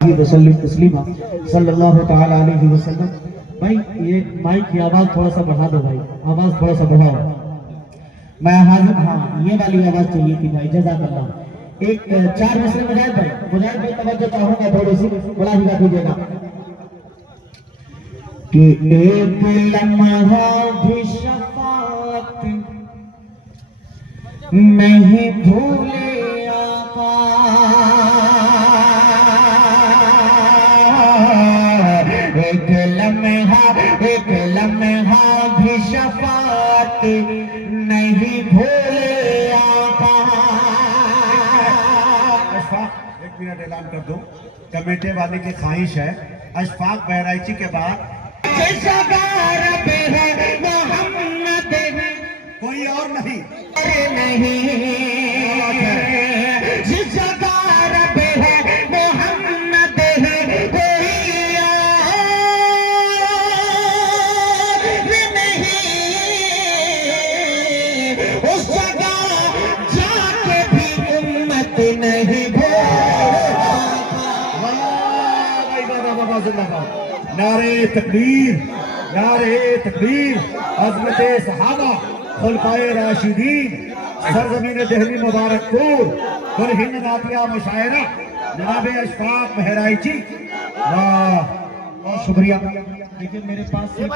तस्लीमा सल्लल्लाहु ताला अलैहि वसल्लम। भाई ये माइक की आवाज थोड़ा सा बढ़ा दो भाई, आवाज थोड़ा सा बढ़ाओ। मैं हाजिर, हाँ ये वाली आवाज चाहिए थी भाई, जज़ाकल्लाह। एक चार मसले मुजाहिद भाई तवज्जो चाहूंगा, थोड़ी सी मुलाहिजा कीजिएगा कि एक लम्हा भी शफाअत नहीं भूले आका, एक लम्हा भी शफाअत नहीं भूले आका। अशफाक, एक मिनट ऐलान कर दो, कमेटी वाले की ख्वाहिश है अशफाक बहराइची के बाद मोहम्मद कोई और नहीं, जिस जगह रब है मोहम्मद है, कोई और नहीं। उस जगह जाके भी उम्मत नहीं नारे तकबीर, नारे तकबीर, अज़मत सहाबा, खुलफाए राशिदीन, सरजमीन दिल्ली मुबारकपुर, कुल हिंद नातिया मुशायरा जनाब अशफाक बहराइची। वाह बहुत शुक्रिया। लेकिन मेरे पास सिर्फ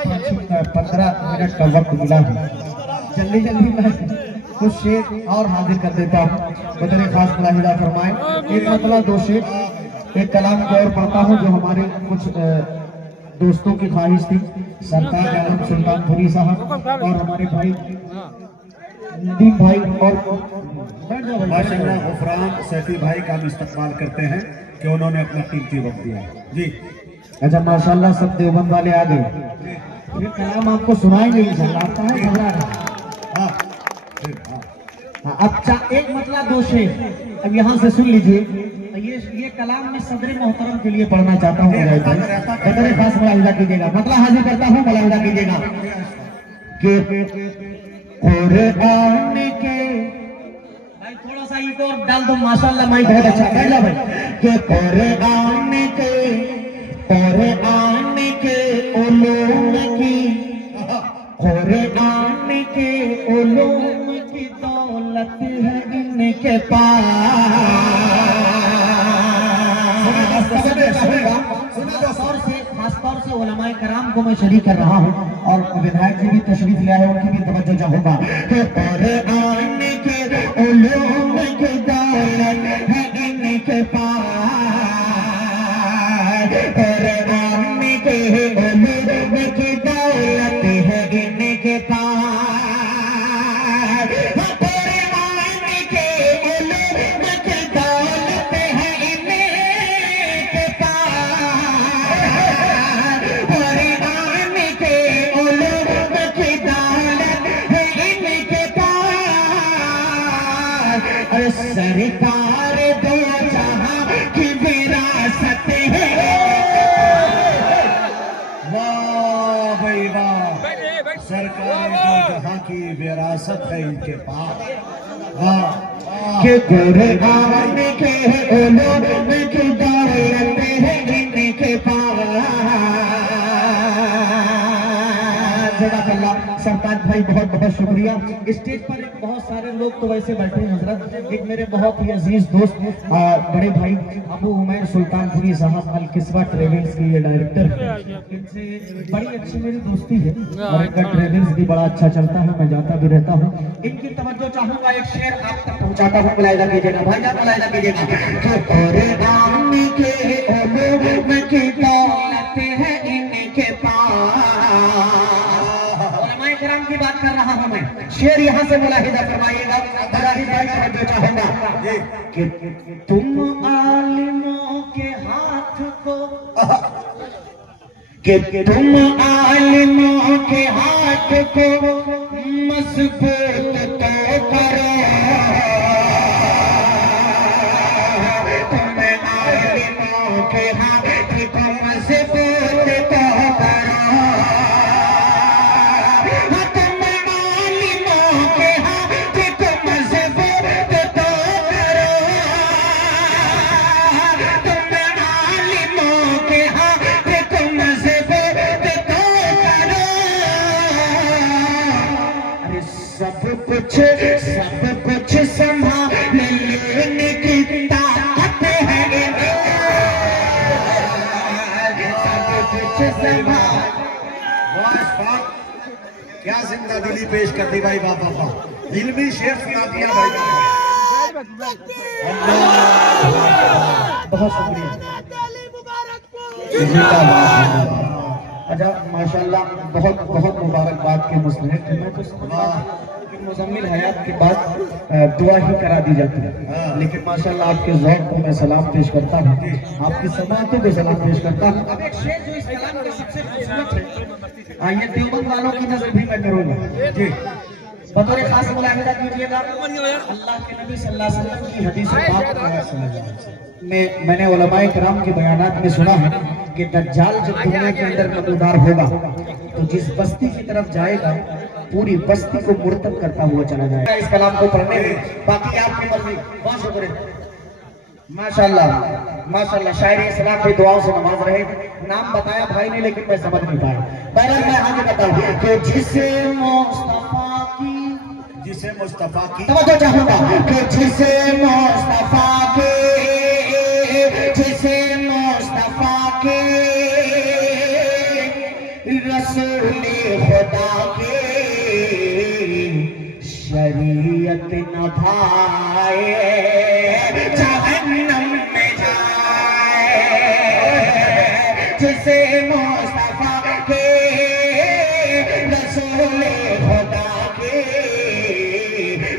15 मिनट का वक्त मिला है, जल्दी जल्दी मैं कुछ शेर और हाजिर कर देता हूँ। बदरे खास मुलाहिजा फरमाएं। एक मतला दो शेर, एक कलाम को और पढ़ता हूँ जो हमारे कुछ दोस्तों की ख्वाहिश थी। सरताज आलम सुल्तानपुरी साहब और हमारे भाई नदीम भाई और माशाअल्लाह गुफरान सैफी भाई का हम इस्तकबाल करते हैं कि उन्होंने अपना कीमती वक्त दिया जी। अच्छा माशाअल्लाह, सब देवबंद वाले आ गए, फिर कलाम आपको सुनाएंगे इंशाअल्लाह। आपका है घबरा रहा। हाँ, अब एक मतलब दो शेर अब यहाँ से सुन लीजिए। ये कलाम में सदर मोहतरम के लिए पढ़ना चाहता हूँ, बदरे खास मुलाहिजा कीजिएगा, मतलब हाजिर करता हूँ, मुलाहिजा कीजिएगा कि कुरान के भाई थोड़ा सा इको और डाल दो, माशाअल्लाह माइक बहुत अच्छा है भाई। कि कुरान के उलूम की, कुरान के उलूम की दौलत है इनके पास। खासतौर से उलमाए कराम को मैं शरीक कर रहा हूँ और विधायक जी भी तशरीफ ले आए, उनकी भी तवज्जो चाहूंगा कि कुरान के उलूम की दौलत है इनके पास, कुरान के उलूम की दौलत है इनके पास, सरकार दो जहां की विरासत है। वाह भाई वाह, सरकार दो जहां की विरासत है इनके पास। वाह कि कुरान के उलूम की दौलत है इनके पास। सरताज भाई बहुत बहुत शुक्रिया। स्टेज पर एक बहुत सारे लोग तो वैसे बैठे हैं हजरत, एक मेरे बहुत ही अजीज दोस्त बड़े भाई अबू उमैर सुल्तानपुरी साहब अल किस्वा ट्रेवल्स के ये डायरेक्टर हैं, इनसे बड़ी अच्छी मेरी दोस्ती है और इनका ट्रेवल्स भी बड़ा अच्छा चलता है, मैं जाता भी रहता हूँ। इनकी तवज्जो चाहूंगा, एक शेर आप तक पहुँचाता हूँ, मुलाहिजा कीजिएगा भाईजान, मुलाहिजा कीजिएगा। की दौलत है इनके पास, कराम की बात कर रहा हूं मैं। शेर यहाँ से मुलाहिजा फरमाइएगा, चाहूंगा कि तुम आलिमों के हाथ को, कि तुम आलिमों के हाथ को मजबूत तो करो, तुम आलिमों के हाथ को मजबूत तो करो, क्या जिंदा दिली पेश कर दी भाई बाबा का इल्मी शेर सुना दिया भाई बहुत शुक्रिया। अच्छा माशाल्लाह बहुत बहुत मुबारकबाद के मुस्लिम। मैं तो समझा कि मुजम्मिल हयात के बाद दुआ ही करा दी जाती है, लेकिन माशाल्लाह आपके ज़ौक़ को मैं सलाम पेश करता हूँ, आपकी समातों को सलाम पेश करता हूँ। अब एक शेर जो इस कलाम का सबसे खूबसूरत है, ये देवबंद वालों की नजर भी मैं करूँगा जी, बतौर खास मुलाहिजा कीजिएगा। अल्लाह के नबी सल्लल्लाहु अलैहि वसल्लम की हदीस मैंने उलमाए किराम के बयानात में सुना है कि दज्जाल जब दुनिया के अंदर नमूदार होगा तो जिस बस्ती की तरफ जाएगा पूरी बस्ती को मुर्तब करता हुआ चला जाएगा। इस कलाम को पढ़ने में बाकी आपकी मर्जी। बहुत शुक्रिया। माशाल्लाह माशाल्लाह, शायरी इस्लाम की दुआओं से नवाज रहे। नाम बताया भाई ने लेकिन मैं समझ नहीं पाया। बहरहाल मैं आगे बताऊं कि जिसे मुस्तफा की तवज्जो चाहूंगा कि जिसे मुस्तफा के रसूल खुदा के शरीयत न भाए जहन्नम में जाए। जिसे मुस्तफा के रसूल खुदा के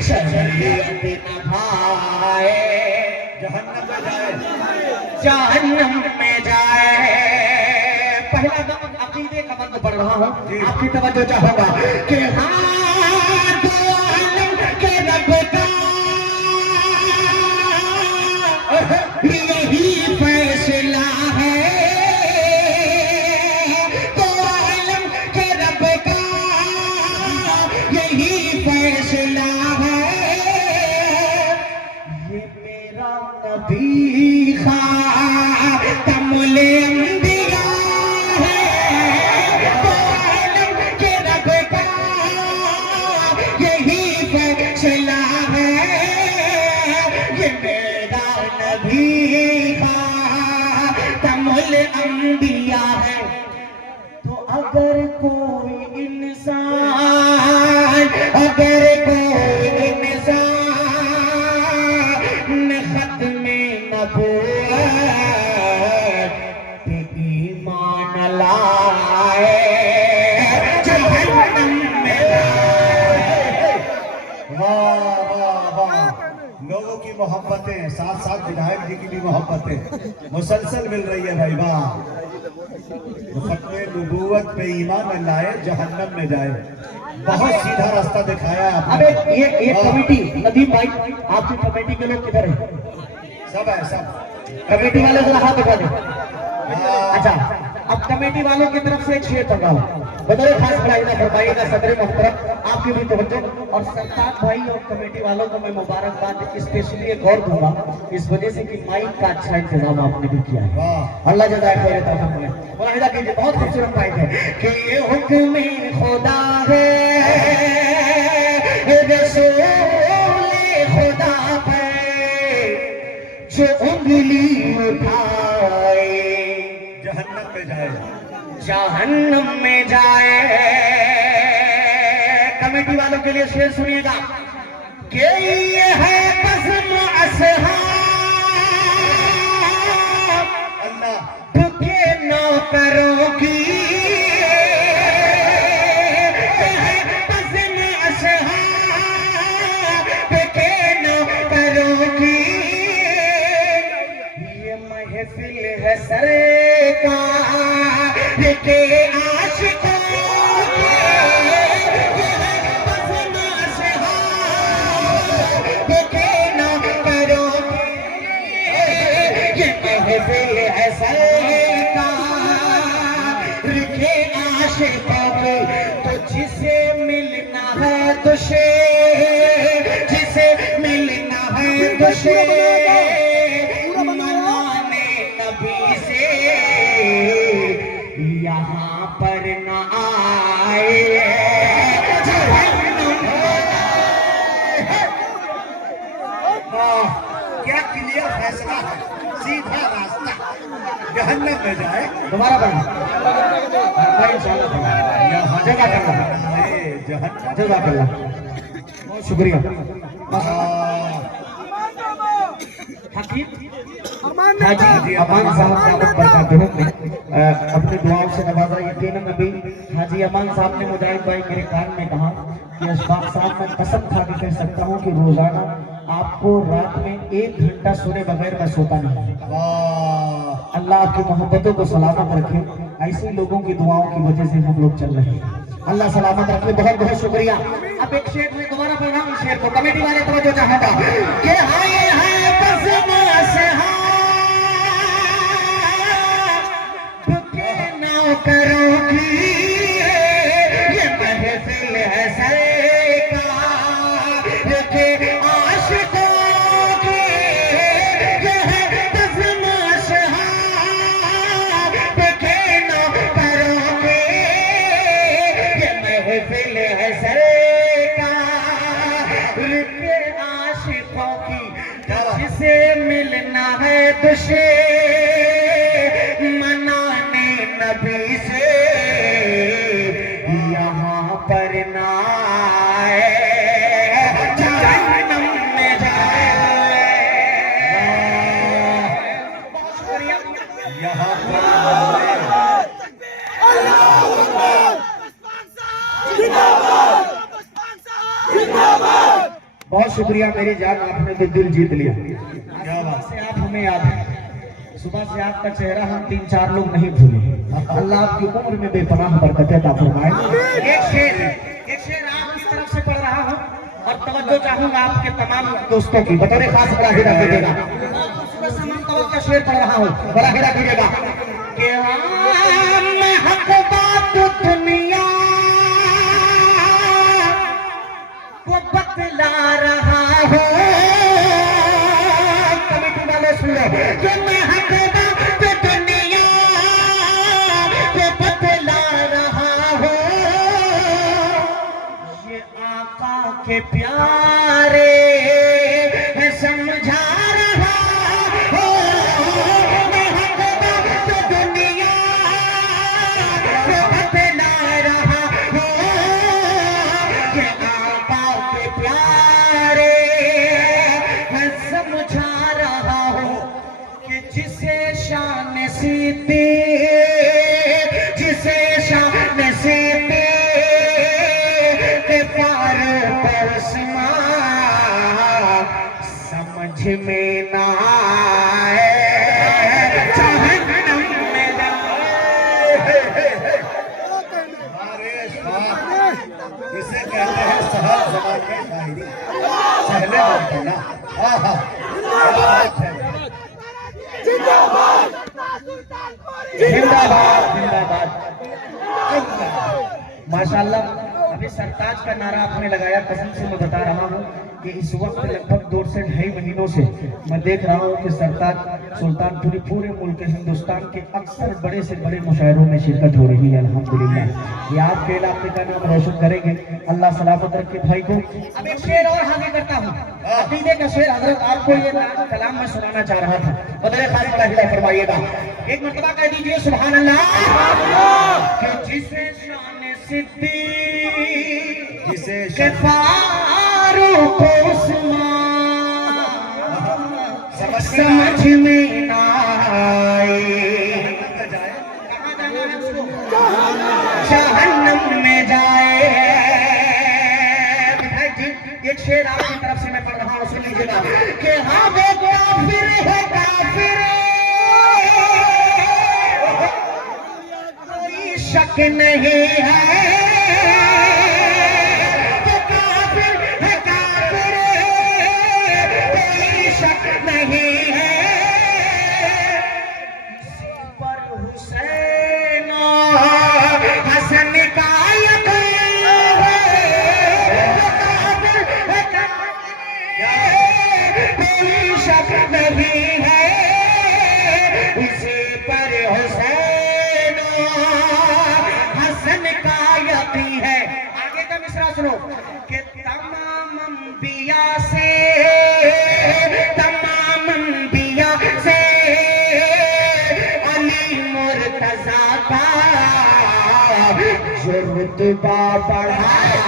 शरीयत न भाए जहन्नम में जाए। पहला दम अकीदे का मंत्र पढ़ रहा हूँ, आपकी तवज्जो चाहूंगा कि हाँ दो आलम के रब का यही फैसला है। दो आलम के रब का यही फैसला है। ये मेरा नबी खातमुल अंबिया है। दो आलम के रब का यही फैसला है। ये मेरा नबी खातमुल अंबिया है। तो अगर कोई इंसान खत्मे नबूवत पे ईमान लाए जहन्नम में जाए। वाह लोगों की मोहब्बतें साथ साथ विधायक जी की भी मोहब्बतें मुसलसल मिल रही है भाई। वाह खत्मे नबूवत पे ईमान लाए जहन्नम में जाए। बहुत सीधा रास्ता दिखाया है आपने। अब ये कमेटी नदीम भाई, आपकी कमेटी के लोग किधर है? सब है सब कमेटी वाले जरा हाथ उठा दे। अच्छा अब कमेटी वालों की तरफ से एक शेर टंगाओ, बतौर खास मुलाहिजा फरमाइएगा सदर मोहतरम, आपकी भी तवज्जो। और सरताज भाई और कमेटी वालों को मैं मुबारकबाद स्पेशली एक और दूंगा इस वजह से कि माइक का अच्छा इंतजाम आपने भी किया है। अल्लाह जज़ाए खैर अता फरमाए। मुलाहिजा कीजिए, बहुत खूबसूरत माइक है कि ये हुक्म खुदा है रसूल खुदा पे जो उंगली उठाए जहन्नम में जाए। जहन्नम में जाए। कमेटी वालों के लिए शेर सुनिएगा कि ये है कसम असहाब अल्लाह के नौकरों की। ये है कसम असहाब के नौकरों की। ये महफिल है सरकार के आशिकों की। ये है कसम असहाब के नौकरों की। ये महफिल है सरकार के आशिकों की। तो जिसे मिलना है जिसे मिलना है मनाने नबी से यहाँ पर न आए। क्या क्लियर फैसला है, सीधा रास्ता। जहन्नम में जाए। दोबारा पढ़ना इंशाल्लाह। जज़ाकल्लाह, बहुत शुक्रिया। हाजी अमान साहब दावत बरकाते हो, अपनी दुआओं से नवाजा। यकीनन अभी हाजी अमान साहब ने मुजाहिद भाई मेरे कान में कहा कि अशफाक साहब मैं कसम खा के कह सकता हूँ कि रोजाना आपको रात में 1 घंटा सोने बगैर मैं सोता नहीं। अल्लाह आपकी मोहब्बतों को सलामत रखे। ऐसे लोगों की दुआओं की वजह से हम लोग चल रहे हैं। अल्लाह सलामत रखे। बहुत बहुत शुक्रिया। अब एक शेर में दोबारा पढ़ रहा हूँ, शेर को कमेटी वाले तवज्जो चाहता कि हाय हाय बसमास करोगी ये महफिल है सरकार के आशिकों की, यह बसमास देखे ना करोगे ये महफिल है सरकार के आशिकों की, जिसे मिलना है दुश्मन नबी से यहाँ पर ना आए, जहन्नम में जाए। यहाँ पर बहुत शुक्रिया मेरी जान, आपने तो दिल जीत लिया। क्या बात से आप हमें याद है, सुबह से आपका चेहरा हम 3-4 लोग नहीं भूले। अल्लाह आपकी उम्र में बेपनाह बरकतें अता फरमाए। एक शेर आप इस तरफ से पढ़ रहा हूँ और तवज्जो चाहूंगा आपके तमाम दोस्तों की, बतौर खास बराहिरा कीजिएगा। का शेर पढ़ रहा हूँ, बराहिरा कीजिएगा कि मैं हक बात दुनिया को बतला रहा हूँ। कमेटी वाले सुन लो कि मैं हक बात दुनिया को बतला रहा हूँ, ये आका के प्यारे समझा रहा हूँ। मैं हक बात दुनिया को बतला रहा हूँ, ये आका के प्यारे समझा रहा हूँ कि जिसे शान सीती, जिसे शान सीती के पार परसमा समझ में ना आए, जहन्नम में जाए। इसे कहते हैं सहज जबान में शायरी, सहले बोलते ना। आहा, क्या बात है। जिंदाबाद जिंदाबाद जिंदाबाद। माशाल्लाह, अभी सरताज का नारा आपने लगाया, कसम से मैं बता रहा हूँ कि इस वक्त लगभग 2 से 2.5 महीनों से मैं देख रहा हूँ कि सरताज सुल्तानपुरी पूरे मुल्क हिंदुस्तान के अक्सर बड़े से बड़े मुशायरों में शिरकत हो रही है। अल्हम्दुलिल्लाह, ये आपके इलाके का नाम रोशन करेंगे। अल्लाह सलामत रखे भाई को। अब एक शेर और हाजिर करता हूँ, अकीदे का शेर। हजरत आपको ये कलाम मैं सुनाना चाह रहा था, बदले खास बड़ा फरमाइएगा। एक मरतबा कह दीजिए सुभान अल्लाह। कि जिसे शान सिद्दी, जिसे फारूक उस्मान समझ में ना आए, जहन्नम में जाए। एक शेर आपकी तरफ से मैं पढ़ रहा हूँ, सुन लीजिएगा कि हाँ वो काफिर है, काफिर कोई शक नहीं है, वो काफिर है, काफिर कोई शक नहीं है। इसी पर हुसैन हसन का यकीन है, वो काफिर है, कोई शक नहीं है। इसी पर हुसैन हसन का यकीन है। आगे का मिसरा सुनो कि तमाम अंबिया से, तमाम अंबिया से अली जो रुतबा बढ़ाए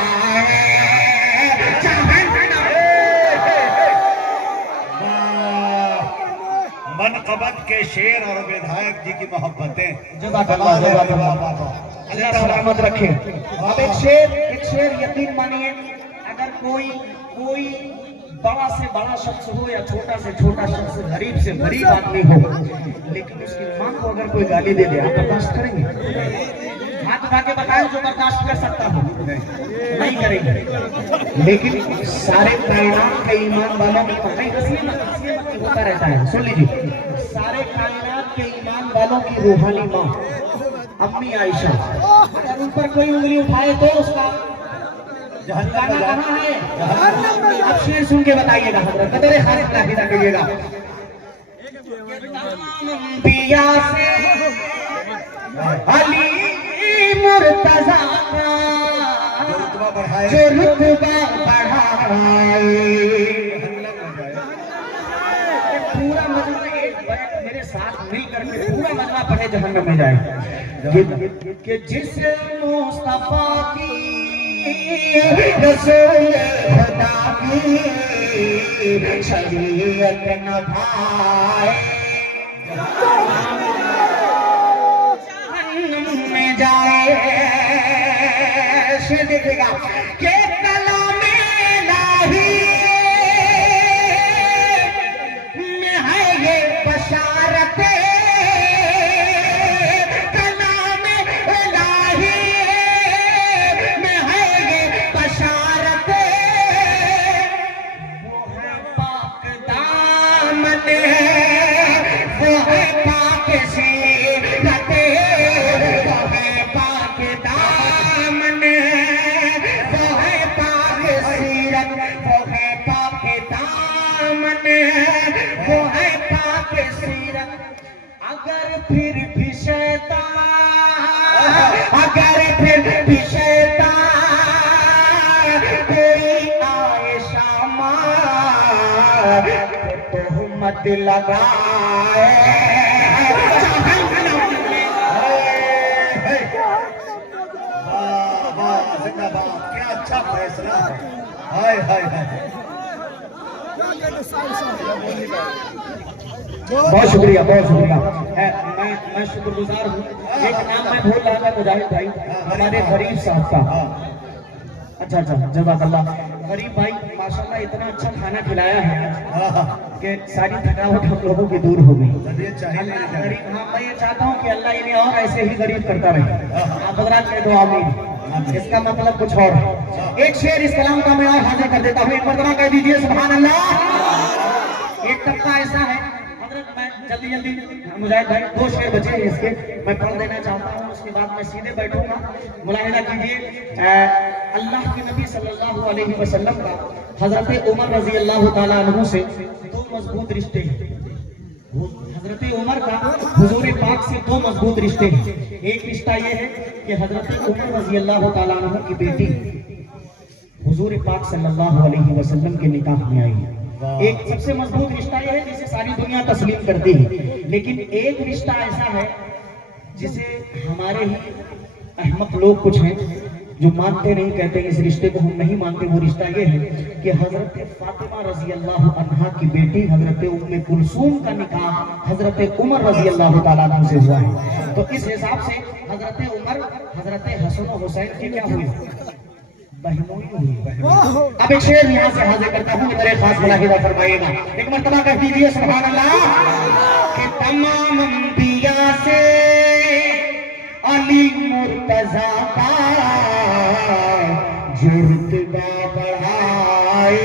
मनकबत के शेर और विधायक जी की मोहब्बतें। जज़ाकल्लाह, जज़ाकल्लाह, अल्लाह सलामत रखे। अब एक शेर यकीन मानिए, अगर कोई बड़ा से बड़ा शख्स हो या छोटा से छोटा शख्स, गरीब से गरीब आदमी हो, लेकिन उसकी माँ को अगर कोई गाली दे दे, आप बर्दाश्त करेंगे? हाथ उठा के बताएं जो बर्दाश्त कर सकता हो। नहीं करेंगे। लेकिन सारे कायनात के ईमान वालों की होता रहता है, सुन लीजिए, सारे कायनात के ईमान वालों की रूहानी माँ अम्मी आयशा, अगर उन पर कोई उंगली उठाए तो उसका जहन्नम कहाँ है? अब शेर सुन के बताइएगा हजरत, कदर खास लाहिदा करिएगा। पिया से अली मुर्तजा का जो रुतबा बढ़ाए, पूरा मजमा मेरे साथ मिल करके पूरा मजमा पढ़े जहन्नम में जाए कि जिस मुस्तफा की रसूल खुदा की शरीयत निभाए जहन्नम में जाए। शेर देखिएगा कि कलाम इलाही में है ये बशारत, कलाम इलाही में है ये बशारत, वो है पाक दामन, वो है पाक सीरत, वो है पाक दामन, वो है पाक सीरत, वो है पाक दामन, वो है पाक सीरत। अगर फिर भी शैतान, अगर फिर भी शैतान कोई आए शामा तो मत लगाए क्या अच्छा फैसला है। हाय हाय हाय, बहुत शुक्रिया, बहुत शुक्रिया। मैं शुक्रगुजार हूँ। एक नाम मैं भूल रहा था मुजाहिद भाई, हमारे गरीब साहब का। अच्छा, जज़ाकल्लाह। गरीब भाई माशाल्लाह इतना अच्छा खाना खिलाया है आज कि सारी थकावट हम लोगों की दूर हो गई। अल्लाह गरीब, हाँ मैं ये चाहता हूँ कि अल्लाह इन्हें और ऐसे ही गरीब करता रहे। आप हज़रात में दुआ आमीन। इसका मतलब कुछ और है। एक शेर इस कलाम का मैं और हाजिर कर देता हूँ, एक मर्तबा कह दीजिए सुभान अल्लाह। एक तबका ऐसा है हजरत, मैं जल्दी मुजाहिद भाई 2 शेर बचे हैं इसके, मैं पढ़ देना चाहता हूँ, उसके बाद मैं सीधे बैठूंगा। मुलाहिदा कीजिए, अल्लाह के नबी सल्लल्लाहु अलैहि वसल्लम का हजरत उमर रजी अल्लाह ताला अन्हु से 2 मजबूत रिश्ते हैं। हजरत उमर का हुजूर पाक से 2 मजबूत रिश्ते हैं। एक रिश्ता ये है कि हजरत उमर रजी अल्लाह ताला अन्हु की बेटी हुजूर पाक सल्लल्लाहु अलैहि वसल्लम के निकाह में आई है। एक सबसे मजबूत रिश्ता यह है जिसे सारी दुनिया तस्लीम करती है। लेकिन एक रिश्ता ऐसा है जिसे हमारे ही अहमक लोग कुछ हैं जो मानते नहीं, कहते हैं इस रिश्ते को हम नहीं मानते। वो रिश्ता ये है कि हजरत फातिमा रजी अल्लाह अन्हा की बेटी हजरत उम्मे कुलसूम का निकाह हजरत उमर रजी अल्लाह ताला अन्हु से हुआ है। तो इस हिसाब से हजरत उमर हजरत हसन और हुसैन के क्या हुए, बहनोई हुई। अब एक शेर यहाँ से हाजिर करता हूँ, मेरे खास मुलाहिदा फरमाइएगा। एक मर्तबा कह दीजिए सुभान अल्लाह कि तमाम अंबिया से अली मुर्तजा का जो रुतबा बढ़ाए।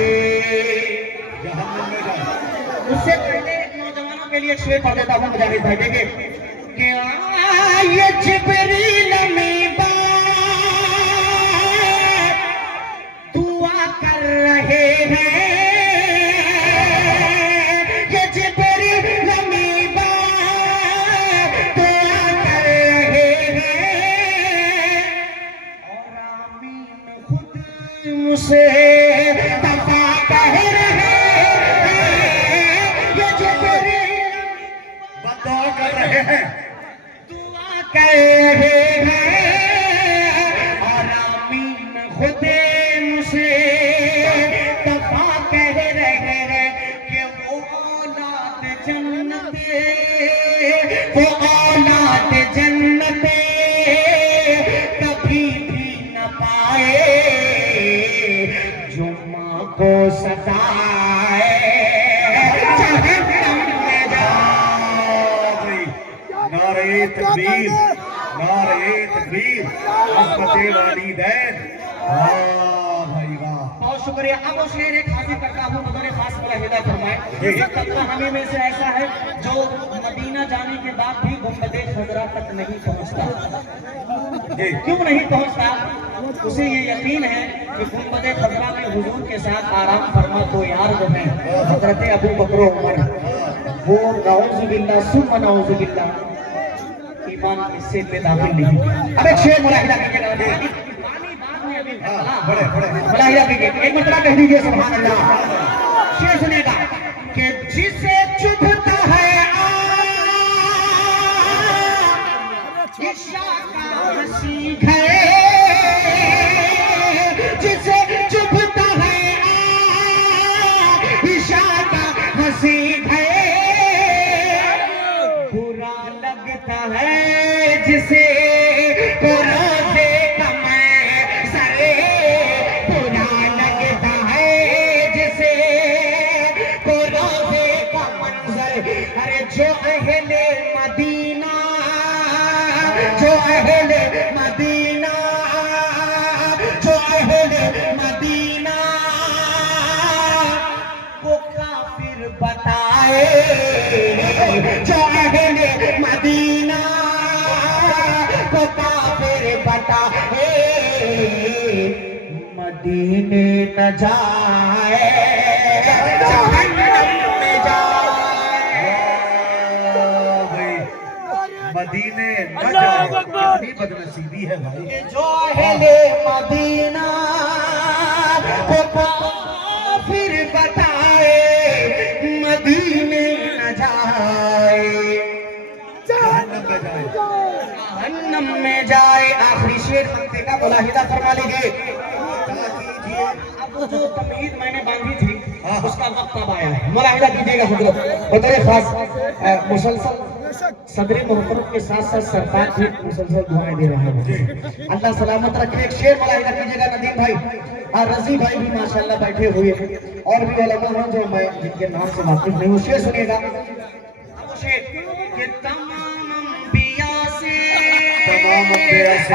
उससे पहले नौजवानों के लिए शेर पढ़ देता हूँ मुजाहिद भाई, देखिए कि ये जिब्रील अमीबा दुआ कर रहे हैं, ये जिब्रील अमीबा दुआ कर रहे हैं, और आमीन खुद मुझसे दफा कह रहे हैं, ये जिब्रील दुआ कर रहे हैं, दुआ कर रहे हैं, नारे तकबीर, नारे तकबीर, अज़मते वालिदैन। वाह भाई वाह, बहुत शुक्रिया। अब वो शेर एक हाजिर करता हूँ, बतौर खास मेरा हिदायत फरमाए। एक तबका हमें में से ऐसा है जो मदीना जाने के बाद भी गुंबदे खजरा तक नहीं पहुँचता। क्यों नहीं पहुँचता? उसे ये यकीन है कि गुंबदे खजरा में हुजूर के साथ आराम फरमा तो यार जो है हजरत अबू बकर उमर, वो नाउज़ुबिल्लाह सुम्मा नाउज़ुबिल्लाह ईमान इससे में दाखिल नहीं। अब एक शेर मुलाहिदा कीजिएगा, बड़े बड़े मुलाहिदा कीजिए, एक मरतबा कह दीजिए सुभान अल्लाह। शेर सुनेगा कि जिसे चुभता है सीख है, जिसे चुभता है ईशा का हंसी है, बुरा लगता है जिसे रोजे का मैं सरे, बुरा लगता है जिसे रोजे का मंजर। अरे जो अहले मदीना, जो अहले मदीना, जो अहले मदीना को काफिर बताए, जो अहले मदीना को काफिर बताए, मदीने न जाए जहन्नम में जाए। भाई, मदीने न जाए, कितनी बदनसीबी है भाई। जो अहले मदीना को काफिर बताए, मदीने न जाए जहन्नम में जाए। जहन्नम में जाए। आखिरी शेर हफ्ते का मुलाहिदा फरमा लीजिए। अब वो जो तमहीद मैंने बांधी थी उसका वक्त अब आया है, मुलाहिदा कीजिएगा हजरत। बतौर खास मुसलसल सदर मोहतरम के साथ साथ सरकार भी मुसलसल दुआएं दे रहा है, अल्लाह सलामत रखे। एक शेर मुलाहिदा कीजिएगा नदीम भाई और रजी भाई भी माशाल्लाह बैठे हुए हैं, और भी उलमा हैं जो मैं जिनके नाम से वाकिफ नहीं हूँ। शेर सुनिएगा। अब शेर कि तमाम अंबिया से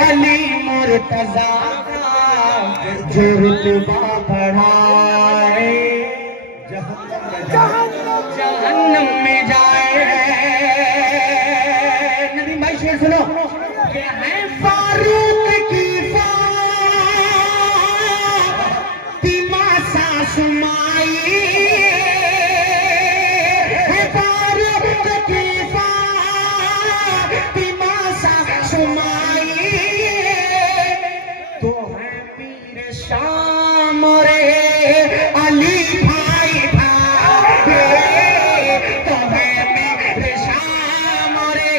अली मुर्तजा जो रुतबा बढ़ाए, जहन्नम में जाए। नबी भाई शेर सुनो। ये है फारूक की फातिमा सासुमाई, है फारूक की फातिमा सासुमाई, तो है मीर शाम रे अली भाई भाई, तो है मीर शाम रे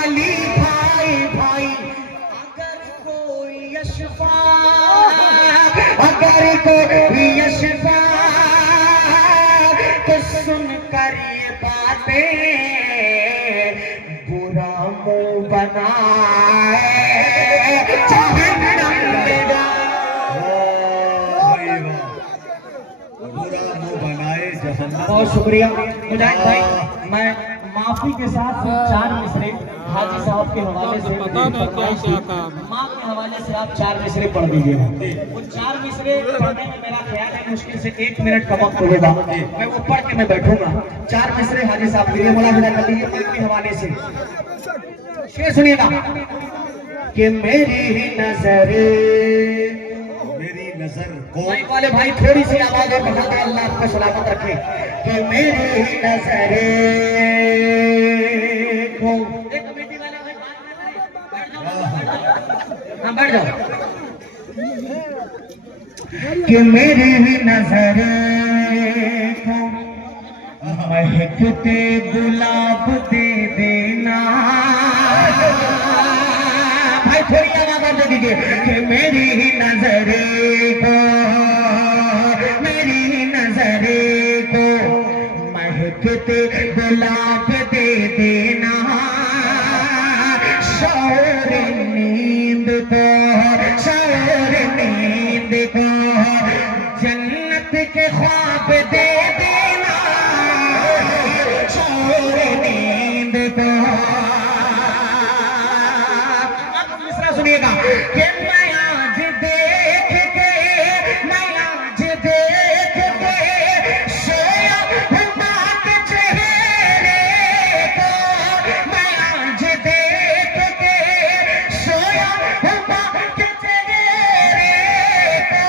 अली भाई भाई। अगर कोई यशफा, अगर कोई यशफा तो सुन कर ये बातें, बुरा मुंह बनाए जहन्नम में जाए। बुरा मुंह बनाए जहन्नम। बहुत शुक्रिया मुजाहिद भाई। मैं माफी के साथ 4 मिसरे हाजी साहब के हवाले से, माँ के हवाले से आप 4 मिसरे पढ़ दीजिएगा। वो 4 मिसरे पढ़ने में मेरा ख्याल है मुश्किल से 1 मिनट का वक्त होगा, मैं वो पढ़ के मैं बैठूंगा। 4 मिसरे हाजी साहब के लिए मुलाहिदा कर लीजिए माँ के हवाले से। शेर सुनिएगा कि मेरी ही नजर, मेरी नजर को, माइक वाले भाई थोड़ी सी आवाज और बढ़ा के अल्लाह आपको सलामत रखे, कि मेरी ही नजर को, एक कमेटी वाला भाई हाँ बैठ जाओ, कि मेरी ही नजर को महकते गुलाब दे देना। भाई थोड़ी आवाज दे दीजिए कि मेरी ही नजर को, मेरी ही नजर को महकते गुलाब दे देना। शौर नींद को, शौर नींद को जन्नत के ख्वाब दे देना। शौर नींद को सुनिएगा कि मैं आज देख के, मैं आज देख के सोया हूँ माँ के चेहरे को, मैं आज देख के सोया हूँ माँ के चेहरे को।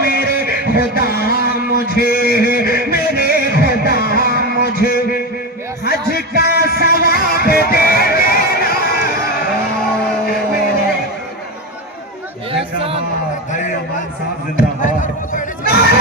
मेरे खुदा मुझे, मेरे खुदा मुझे हज का सवाब दे देना। जिंदाबाद भाई अमान साहब जिंदाबाद।